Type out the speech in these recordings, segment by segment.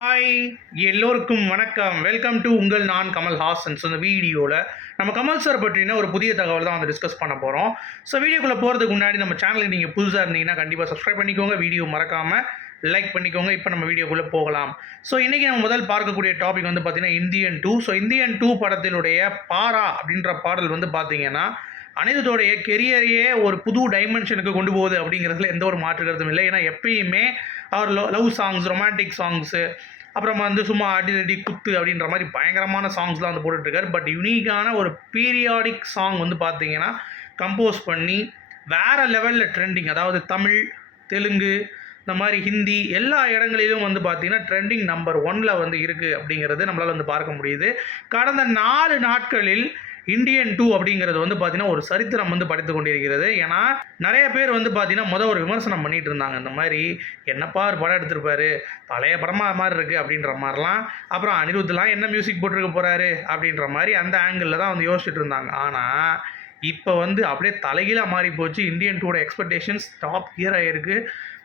Hi எல்லோருக்கும் வணக்கம். Welcome to உங்கள் நான் கமல் ஹாசன்ஸ் இந்த வீடியோவில் நம்ம கமல் சார் பற்றின ஒரு புதிய தகவல் தான் வந்து டிஸ்கஸ் பண்ண போகிறோம் ஸோ வீடியோக்குள்ளே போகிறதுக்கு முன்னாடி நம்ம சேனலுக்கு நீங்கள் புதுசாக இருந்தீங்கன்னா கண்டிப்பாக சப்ஸ்கிரைப் பண்ணிக்கோங்க. வீடியோ மறக்காமல் லைக் பண்ணிக்கோங்க. இப்போ நம்ம வீடியோக்குள்ளே போகலாம். ஸோ இன்றைக்கி நம்ம முதல் பார்க்கக்கூடிய டாபிக் வந்து பார்த்திங்கன்னா Indian two so Indian two படத்தினுடைய பாரா அப்படின்ற பாடல் வந்து பார்த்தீங்கன்னா அனிருத்தோடைய கெரியரையே ஒரு புது டைமென்ஷனுக்கு கொண்டு போகுது அப்படிங்கிறதுல எந்த ஒரு மாற்று கருத்தும் இல்லை. ஏன்னா எப்பயுமே அவர் லவ் சாங்ஸ் ரொமான்டிக் சாங்ஸு அப்புறமா வந்து சும்மா அடி அடி குத்து அப்படின்ற மாதிரி பயங்கரமான சாங்ஸ்லாம் வந்து போட்டுட்ருக்காரு. பட் யூனிக்கான ஒரு பீரியாடிக் சாங் வந்து பார்த்தீங்கன்னா கம்போஸ் பண்ணி வேறு லெவலில் ட்ரெண்டிங் அதாவது தமிழ் தெலுங்கு இந்த மாதிரி ஹிந்தி எல்லா இடங்களிலும் வந்து பார்த்திங்கன்னா ட்ரெண்டிங் நம்பர் ஒனில் வந்து இருக்குது அப்படிங்கிறது நம்மளால் வந்து பார்க்க முடியுது. கடந்த நாலு நாட்களில் இந்தியன் டூ அப்படிங்கிறது வந்து பார்த்தீங்கன்னா ஒரு சரித்திரம் வந்து படித்து கொண்டிருக்கிறது. ஏன்னா நிறைய பேர் வந்து பார்த்தீங்கன்னா முத ஒரு விமர்சனம் பண்ணிட்டு இருந்தாங்க. இந்த மாதிரி என்னப்பா ஒரு படம் எடுத்திருப்பாரு? பழைய படமாக மாதிரி இருக்குது அப்படின்ற மாதிரிலாம். அப்புறம் அனிருத்லாம் என்ன மியூசிக் போட்டிருக்க போகிறாரு அப்படின்ற மாதிரி அந்த ஆங்கிளில் தான் வந்து யோசிச்சுட்டு இருந்தாங்க. ஆனால் இப்போ வந்து அப்படியே தலைகீழாக மாறி போச்சு. இந்தியன் டூட எக்ஸ்பெக்டேஷன்ஸ் டாப் கியர் ஆகிருக்கு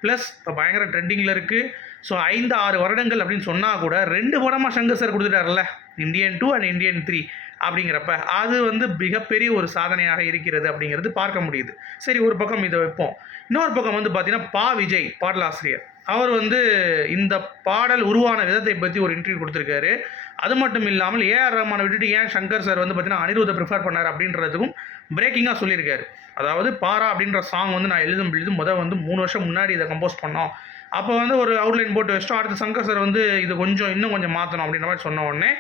ப்ளஸ் இப்போ பயங்கர ட்ரெண்டிங்கில் இருக்குது ஸோ ஐந்து ஆறு வருடங்கள் அப்படின்னு சொன்னால் கூட ரெண்டு படமாக Shankar sir கொடுத்துட்டார்ல Indian two and Indian three அப்படிங்கிறப்ப அது வந்து மிகப்பெரிய ஒரு சாதனையாக இருக்கிறது அப்படிங்கிறது பார்க்க முடியுது. சரி ஒரு பக்கம் இதை வைப்போம். இன்னொரு பக்கம் வந்து பார்த்தீங்கன்னா பா விஜய் பாடலாசிரியர். அவர் வந்து இந்த பாடல் உருவான விதத்தை பற்றி ஒரு இன்டர்வியூ கொடுத்துருக்காரு. அது மட்டும் இல்லாமல் ஏஆர் ரஹ்மானை விட்டுட்டு ஏன் சங்கர் சார் வந்து பார்த்தீங்கன்னா அனிருத்தை ப்ரிஃபர் பண்ணார் அப்படின்றதுக்கும் பிரேக்கிங்காக சொல்லியிருக்காரு. அதாவது பாரா அப்படின்ற சாங் வந்து நான் எழுதும் எழுதும் முதல் வந்து மூணு வருஷம் முன்னாடி இதை கம்போஸ் பண்ணோம். அப்போ வந்து ஒரு அவுட்லைன் போட்டு வச்சிட்டோம். அடுத்து சங்கர் சார் வந்து இது கொஞ்சம் இன்னும் கொஞ்சம் மாற்றணும் அப்படின்ற மாதிரி சொன்ன உடனே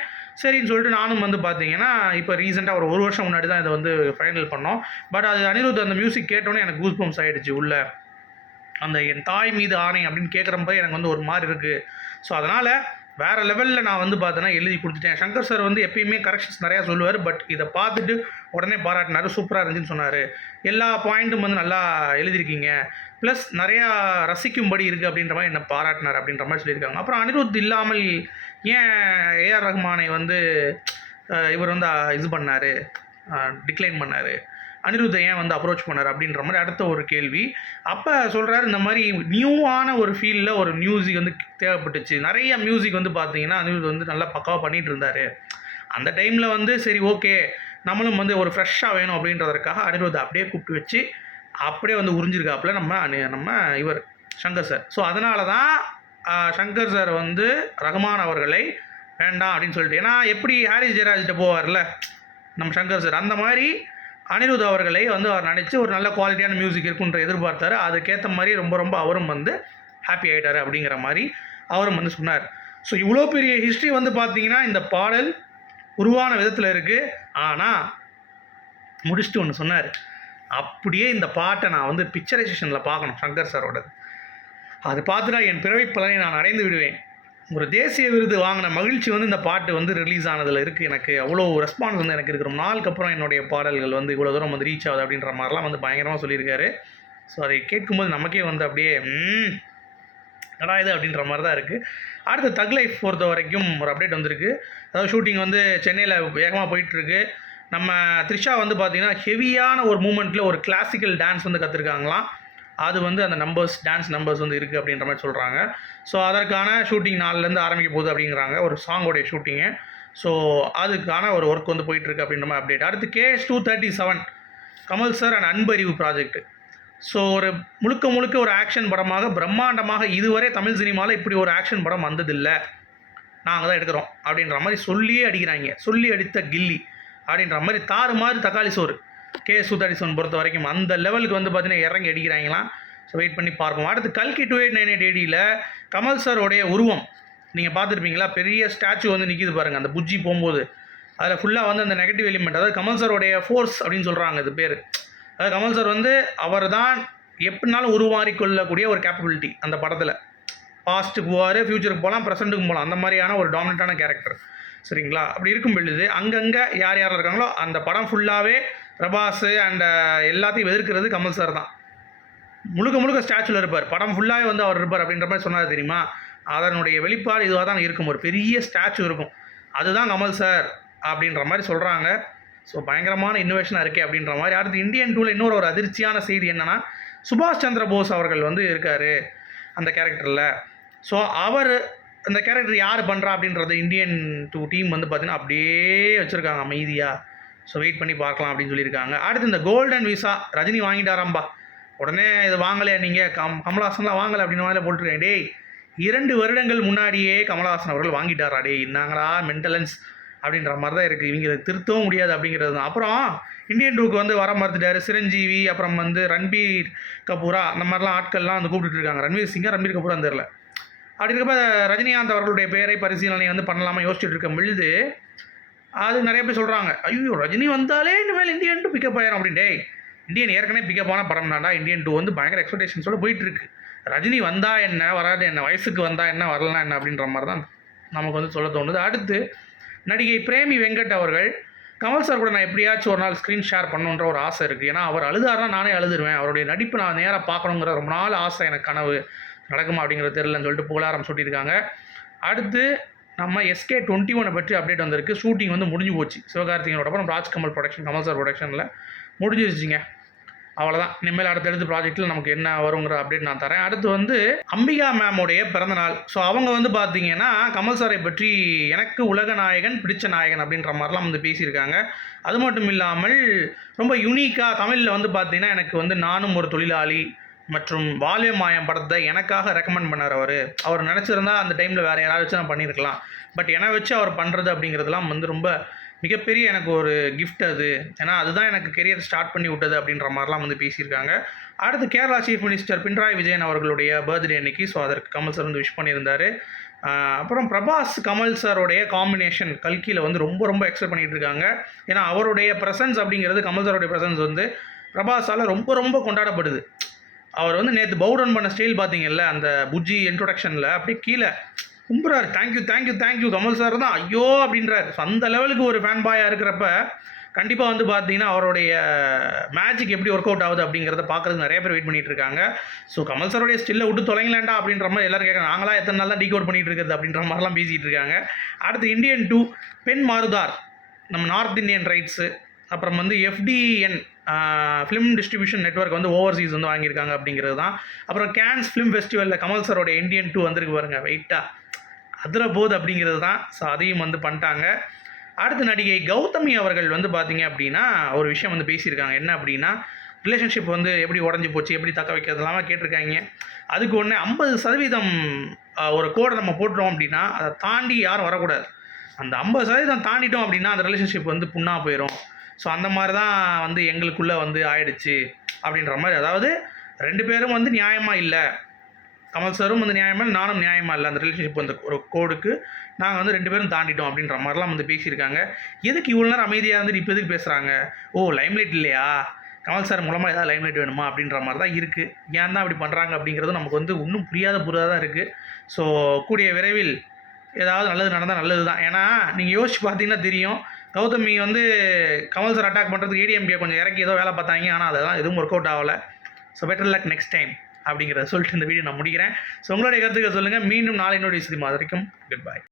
சரின்னு சொல்லிட்டு நானும் வந்து பார்த்தீங்கன்னா இப்போ ரீசெண்டாக ஒரு ஒரு வருஷம் முன்னாடி தான் இதை வந்து ஃபைனல் பண்ணோம். பட் அது அனிருத் அந்த மியூசிக் கேட்டோன்னே எனக்கு கூஸ்பம்ஸ் ஆகிடுச்சு உள்ள. அந்த என் தாய் மீது ஆணை அப்படின்னு கேட்குறப்ப எனக்கு வந்து ஒரு மாதிரி இருக்குது ஸோ அதனால் வேறு லெவலில் நான் வந்து பார்த்தேன்னா எழுதி கொடுத்துட்டேன். சங்கர் சார் வந்து எப்பயுமே கரெக்ஷன்ஸ் நிறையா சொல்லுவார் பட் இதை பார்த்துட்டு உடனே பாராட்டினார். சூப்பராக இருந்துச்சுன்னு சொன்னார். எல்லா பாயிண்ட்டும் வந்து நல்லா எழுதியிருக்கீங்க. ப்ளஸ் நிறையா ரசிக்கும்படி இருக்குது அப்படின்ற மாதிரி என்னை பாராட்டினார் அப்படின்ற மாதிரி சொல்லியிருக்காங்க. அப்புறம் அனிருத் இல்லாமல் ஏன் ஏஆர் ரஹ்மானை வந்து இவர் வந்து இது பண்ணார் டிக்ளைன் பண்ணார்? அனிருத்தை ஏன் வந்து அப்ரோச் பண்ணார் அப்படின்ற மாதிரி அடுத்த ஒரு கேள்வி. அப்போ சொல்கிறாரு இந்த மாதிரி நியூவான ஒரு ஃபீல்டில் ஒரு மியூசிக் வந்து தேவைப்பட்டுச்சு. நிறைய மியூசிக் வந்து பார்த்தீங்கன்னா அனிருத் வந்து நல்லா பக்காவாக பண்ணிகிட்டு இருந்தார். அந்த டைமில் வந்து சரி ஓகே நம்மளும் வந்து ஒரு ஃப்ரெஷ்ஷாக வேணும் அப்படின்றதற்காக அனிருத் அப்படியே கூப்பிட்டு வச்சு அப்படியே வந்து உறிஞ்சிருக்காப்புல நம்ம அனு நம்ம இவர் சங்கர் சார் ஸோ அதனால தான் சங்கர் சார் வந்து ரஹ்மான் அவர்களை வேண்டாம் அப்படின்னு சொல்லிட்டு ஏன்னா எப்படி ஹாரிஸ் ஜெயராஜ்கிட்ட போவார்ல நம்ம சங்கர் சார் அந்த மாதிரி அனிருத் அவர்களை வந்து அவர் நினச்சி ஒரு நல்ல குவாலிட்டியான மியூசிக் இருக்குன்ற எதிர்பார்த்தார். அதுக்கேற்ற மாதிரி ரொம்ப ரொம்ப அவரும் வந்து ஹாப்பி ஆகிட்டார் அப்படிங்கிற மாதிரி அவரும் வந்து சொன்னார். ஸோ இவ்வளோ பெரிய ஹிஸ்ட்ரி வந்து பார்த்தீங்கன்னா இந்த பாடல் உருவான விதத்தில் இருக்குது ஆனால் முடிச்சுட்டு ஒன்று சொன்னார். அப்படியே இந்த பாட்டை நான் வந்து பிக்சரைசேஷனில் பார்க்கணும் சங்கர் சாரோடது. அது பார்த்துட்டா என் பிறவி பலனை நான் அடைந்து விடுவேன். ஒரு தேசிய விருது வாங்கின மகிழ்ச்சி வந்து இந்த பாட்டு வந்து ரிலீஸ் ஆனதில் இருக்குது எனக்கு அவ்வளோ ரெஸ்பான்ஸ் வந்து எனக்கு இருக்கிற நாளுக்கு அப்புறம் என்னுடைய பாடல்கள் வந்து இவ்வளோ தூரம் வந்து ரீச் ஆகுது அப்படின்ற மாதிரிலாம் வந்து பயங்கரமாக சொல்லியிருக்காரு. ஸோ அதை கேட்கும்போது நமக்கே வந்து அப்படியே ம் என்னடா இது? அப்படின்ற மாதிரி தான் இருக்குது அடுத்து தக் லைஃப் பொறுத்த வரைக்கும் ஒரு அப்டேட் வந்திருக்கு. அதாவது ஷூட்டிங் வந்து சென்னையில் வேகமாக போயிட்டுருக்கு. நம்ம த்ரிஷா வந்து பார்த்திங்கன்னா ஹெவியான ஒரு மூமெண்ட்டில் ஒரு கிளாசிக்கல் டான்ஸ் வந்து கற்றுருக்காங்களாம் அது வந்து அந்த நம்பர்ஸ் டான்ஸ் நம்பர்ஸ் வந்து இருக்குது அப்படின்ற மாதிரி சொல்கிறாங்க ஸோ அதற்கான ஷூட்டிங் நாள்லேருந்து ஆரம்பிக்க போகுது அப்படிங்கிறாங்க. ஒரு சாங்கோடைய ஷூட்டிங்கு ஸோ அதுக்கான ஒரு ஒர்க் வந்து போயிட்டுருக்கு அப்படின்ற மாதிரி அப்டேட் அடுத்து KS two thirty seven Kamal sir and Anbarivu project so ஒரு முழுக்க முழுக்க ஒரு ஆக்ஷன் படமாக பிரம்மாண்டமாக இதுவரை தமிழ் சினிமாவில் இப்படி ஒரு ஆக்ஷன் படம் வந்ததில்லை. நாங்கள் தான் எடுக்கிறோம் அப்படின்ற மாதிரி சொல்லியே அடிக்கிறாங்க. சொல்லி அடித்த கில்லி அப்படின்ற மாதிரி தாறு மாதிரி தக்காளி சோறு. கே சுதாரிசன் பொறுத்த வரைக்கும் அந்த லெவலுக்கு வந்து பார்த்தீங்கன்னா இறங்கி அடிக்கிறாங்களாம் ஸோ வெயிட் பண்ணி பார்ப்போம். அடுத்து கல்கி டூ எயிட் நைன் எயிட் ஏடியில் கமல் சாரோடைய உருவம். நீங்கள் பார்த்துருப்பீங்களா? பெரிய ஸ்டாச்சு வந்து நிற்கிது பாருங்கள் அந்த புஜ்ஜி போகும்போது. அதில் ஃபுல்லாக வந்து அந்த நெகட்டிவ் எலிமெண்ட் அதாவது கமல் சாரோடைய ஃபோர்ஸ் அப்படின்னு சொல்கிறாங்க இது பேர். அதாவது கமல் சார் வந்து அவர் தான் எப்படினாலும் உருமாறிக்கொள்ளக்கூடிய ஒரு கேப்பபிலிட்டி அந்த படத்தில். பாஸ்ட்டுக்கு போவார் ஃப்யூச்சருக்கு போகலாம் ப்ரெசென்ட்டுக்கு போகலாம் அந்த மாதிரியான ஒரு டாமினண்ட்டான கேரக்டர் சரிங்களா? அப்படி இருக்கும் பொழுது அங்கங்கே யார் யார் இருக்காங்களோ அந்த படம் ஃபுல்லாகவே பிரபாஸ் அண்ட் uh, எல்லாத்தையும் எதிர்க்கிறது கமல் சார் தான். முழுக்க முழுக்க ஸ்டாச்சுவில் இருப்பார். படம் ஃபுல்லாகவே வந்து அவர் இருப்பார் அப்படின்ற மாதிரி சொன்னார் தெரியுமா? அதனுடைய வெளிப்பாடு இதுவாக தான் இருக்கும். ஒரு பெரிய ஸ்டாச்சு இருக்கும். அதுதான் கமல் சார் அப்படின்ற மாதிரி சொல்கிறாங்க ஸோ பயங்கரமான இன்னோவேஷனாக இருக்கே அப்படின்ற மாதிரி. அடுத்து இந்தியன் டூவில் இன்னொரு ஒரு அதிர்ச்சியான செய்தி என்னென்னா சுபாஷ் சந்திர போஸ் அவர்கள் வந்து இருக்கார் அந்த கேரக்டரில் ஸோ அவர் அந்த கேரக்டர் யார் பண்ணுறா அப்படின்றது இந்தியன் டூ டீம் வந்து பார்த்தீங்கன்னா அப்படியே வச்சுருக்காங்க அமைதியாக ஸோ வெயிட் பண்ணி பார்க்கலாம் அப்படின்னு சொல்லியிருக்காங்க. அடுத்து இந்த கோல்டன் விசா ரஜினி வாங்கிட்டாராம்பா. உடனே இது வாங்கலையா நீங்கள் கம் கமலஹாசன்லாம் வாங்கலை அப்படின்னு மாதிரி போட்டிருக்கேன். டேய் இரண்டு வருடங்கள் முன்னாடியே கமலஹாசன் அவர்கள் வாங்கிட்டாரா? டேய் நாங்களா மென்டலன்ஸ் அப்படின்ற மாதிரி தான் இருக்குது இவங்க இதை திருத்தவும் முடியாது அப்படிங்கிறது தான். அப்புறம் இந்தியன் டூக்கு வந்து வர மறுத்துட்டார். சிரஞ்சீவி அப்புறம் வந்து ரன்பீர் கபூரா அந்த மாதிரிலாம் ஆட்கள்லாம் வந்து கூப்பிட்டுட்டு இருக்காங்க. ரன்வீர் சிங்கா ரன்பீர் கபூரா தெரில அப்படி இருக்கப்ப ரஜினிகாந்த் அவர்களுடைய பெயரை பரிசீலனை வந்து பண்ணலாமா யோசிச்சுட்டு இருக்க பொழுது அது நிறைய பேர் சொல்கிறாங்க ஐயோ ரஜினி வந்தாலே இனிமேல் இந்தியன் டூ பிக்கப் ஆயிரும் அப்படின்டே இந்தியன் ஏற்கனவே பிக்கப் ஆன படம் தான்டா. இந்தியன் டூ வந்து பயங்கர எக்ஸ்பெக்டேஷன்ஸோட போயிட்டுருக்கு. ரஜினி வந்தா என்ன வராது என்ன வயசுக்கு வந்தா என்ன வரலாம் என்ன அப்படின்ற மாதிரி தான் நமக்கு வந்து சொல்ல தோணுது. அடுத்து நடிகை பிரேமி வெங்கட் அவர்கள் கமல் சார் கூட நான் எப்படியாச்சும் ஒரு நாள் ஸ்க்ரீன் ஷேர் பண்ணுன்ற ஒரு ஆசை இருக்குது ஏன்னா அவர் அழுதாருன்னா நானே அழுதுருவேன். அவருடைய நடிப்பு நான் நேராக பார்க்கணுங்கிற ரொம்ப நாள் ஆசை எனக்கு கனவு நடக்குமா அப்படிங்கிறது தெரியலன்னு சொல்லிட்டு புகழாரம் சொல்லியிருக்காங்க அடுத்து நம்ம எஸ்கே டுவெண்ட்டி ஒனை பற்றி அப்டேட் வந்திருக்கு. ஷூட்டிங் வந்து முடிஞ்சு போச்சு. சிவகார்த்திகனோட படம் ராஜ்கமல் ப்ரொடக்ஷன் கமல் சார் ப்ரொடக்ஷனில் முடிஞ்சிருச்சுங்க. அவ்வளோதான் இனிமேல் அடுத்தடுத்த ப்ராஜெக்ட்டில் நமக்கு என்ன வருங்கிற அப்டேட் நான் தரேன். அடுத்து வந்து அம்பிகா மேமோடைய பிறந்த நாள். ஸோ அவங்க வந்து பார்த்தீங்கன்னா கமல் சாரை பற்றி எனக்கு உலக நாயகன் பிடிச்ச நாயகன் அப்படின்ற மாதிரிலாம் வந்து பேசியிருக்காங்க. அது மட்டும் இல்லாமல் ரொம்ப யூனிக்காக தமிழில் வந்து பார்த்தீங்கன்னா எனக்கு வந்து நானும் ஒரு தொழிலாளி மற்றும் வால்ய மாயம் படத்தை எனக்காக ரெக்கமெண்ட் பண்ணார் அவர். அவர் நினச்சிருந்தா அந்த டைமில் வேறு யாராச்சும் நான் பண்ணியிருக்கலாம். பட் என்னை வச்சு அவர் பண்ணுறது அப்படிங்கிறதுலாம் வந்து ரொம்ப மிகப்பெரிய எனக்கு ஒரு கிஃப்ட் அது. ஏன்னா அதுதான் எனக்கு கெரியர் ஸ்டார்ட் பண்ணி விட்டது அப்படின்ற மாதிரிலாம் வந்து பேசியிருக்காங்க. அடுத்து கேரளா சீஃப் மினிஸ்டர் பினராயி விஜயன் அவர்களுடைய பர்த்டே அன்னைக்கு. ஸோ அதற்கு கமல் சார் வந்து விஷ் பண்ணியிருந்தார். அப்புறம் பிரபாஸ் கமல் சாரோடைய காம்பினேஷன் கல்கியில் வந்து ரொம்ப ரொம்ப எக்ஸ்பெக்ட் பண்ணிகிட்டு இருக்காங்க. ஏன்னா அவருடைய ப்ரெசன்ஸ் அப்படிங்கிறது கமல் சாரோடைய ப்ரெசன்ஸ் வந்து பிரபாஸால் ரொம்ப ரொம்ப கொண்டாடப்படுது. அவர் வந்து நேற்று பவுடவுன் பண்ண ஸ்டைல் பார்த்தீங்கல்ல அந்த புஜ்ஜி இன்ட்ரொடக்ஷனில் அப்படியே கீழே கும்புறாரு. Thank you thank you thank you Kamal sir தான். ஐயோ அப்படின்றாரு. அந்த லெவலுக்கு ஒரு ஃபேன் பாயாக இருக்கிறப்ப கண்டிப்பாக வந்து பார்த்தீங்கன்னா அவருடைய மேஜிக் எப்படி ஒர்க் அவுட் ஆகுது அப்படிங்கிறத பார்க்குறது நிறைய பேர் வெயிட் பண்ணிகிட்டு இருக்காங்க. ஸோ கமல் சாரோடைய ஸ்டில்லை விட்டு தொலைங்களாண்டா அப்படின்ற மாதிரி எல்லாரும் கேட்குறாங்க. நாங்களாம் எத்தனை நாள் தான் டீகோட் பண்ணிட்டு இருக்கிறது அப்படின்ற மாதிரிலாம் பேசிகிட்டு இருக்காங்க. அடுத்து இந்தியன் டூ பெண் மாருதார் நம்ம நார்த் இந்தியன் ரைட்ஸு அப்புறம் வந்து எஃப்டிஎன் ஃபிலிம் டிஸ்ட்ரிபியூஷன் நெட்வொர்க் வந்து ஓவர்சீஸ் வந்து வாங்கியிருக்காங்க அப்படிங்கிறது தான். அப்புறம் கேன்ஸ் ஃபிலிம் ஃபெஸ்டிவலில் கமல் சரோட இண்டியன் டூ வந்திருக்கு பாருங்க வெயிட்டாக அதிர போது அப்படிங்கிறது தான். ஸோ அதையும் வந்து பண்ணிட்டாங்க. அடுத்து நடிகை கௌதமி அவர்கள் வந்து பார்த்தீங்க அப்படின்னா ஒரு விஷயம் வந்து பேசியிருக்காங்க. என்ன அப்படின்னா ரிலேஷன்ஷிப் வந்து எப்படி உடஞ்சி போச்சு எப்படி தக்க வைக்கிறதுலாம் கேட்டிருக்காங்க. அதுக்கு ஒன்று ஐம்பது சதவீதம் ஒரு கோடை நம்ம போட்டுறோம் அப்படின்னா அதை தாண்டி யாரும் வரக்கூடாது. அந்த ஐம்பது சதவீதம் தாண்டிட்டோம் அப்படின்னா அந்த ரிலேஷன்ஷிப் வந்து புண்ணாக போயிடும் ஸோ அந்த மாதிரி தான் வந்து எங்களுக்குள்ளே வந்து ஆயிடுச்சு அப்படின்ற மாதிரி. அதாவது ரெண்டு பேரும் வந்து நியாயமாக இல்லை. கமல் சாரும் வந்து நியாயமாக இல்லை, நானும் நியாயமாக இல்லை. அந்த ரிலேஷன்ஷிப் வந்து ஒரு கோடுக்கு நாங்கள் வந்து ரெண்டு பேரும் தாண்டிட்டோம் அப்படின்ற மாதிரிலாம் வந்து பேசியிருக்காங்க. எதுக்கு இவ்வளோ நேரம் அமைதியாக இருந்துட்டு இப்போ எதுக்கு பேசுகிறாங்க ஓ லைம்லைட் இல்லையா? கமல் சார் மூலமாக ஏதாவது லைம்லைட் வேணுமா அப்படின்ற மாதிரி தான் இருக்குது ஏன் தான் அப்படி பண்ணுறாங்க அப்படிங்கிறது நமக்கு வந்து இன்னும் புரியாத புரியாத தான் இருக்குது ஸோ கூடிய விரைவில் ஏதாவது நல்லது நடந்தால் நல்லது தான் ஏன்னா நீங்கள் யோசிச்சு பார்த்தீங்கன்னா தெரியும். கௌதமி வந்து கமல் சார் அட்டாக் பண்ணுறதுக்கு ஏடிஎம்கே கொஞ்சம் இறக்கி ஏதோ வேலை பார்த்தாங்க. ஆனால் அதெல்லாம் எதுவும் ஒர்க் அவுட் ஆகலை. So better luck next time அப்படிங்கிறத சொல்லிட்டு இந்த வீடியோ நான் முடிக்கிறேன். ஸோ உங்களுடைய கருத்துக்கள் சொல்லுங்கள் மீண்டும் நாளை இன்னொரு சினிமா வரைக்கும் குட் பாய்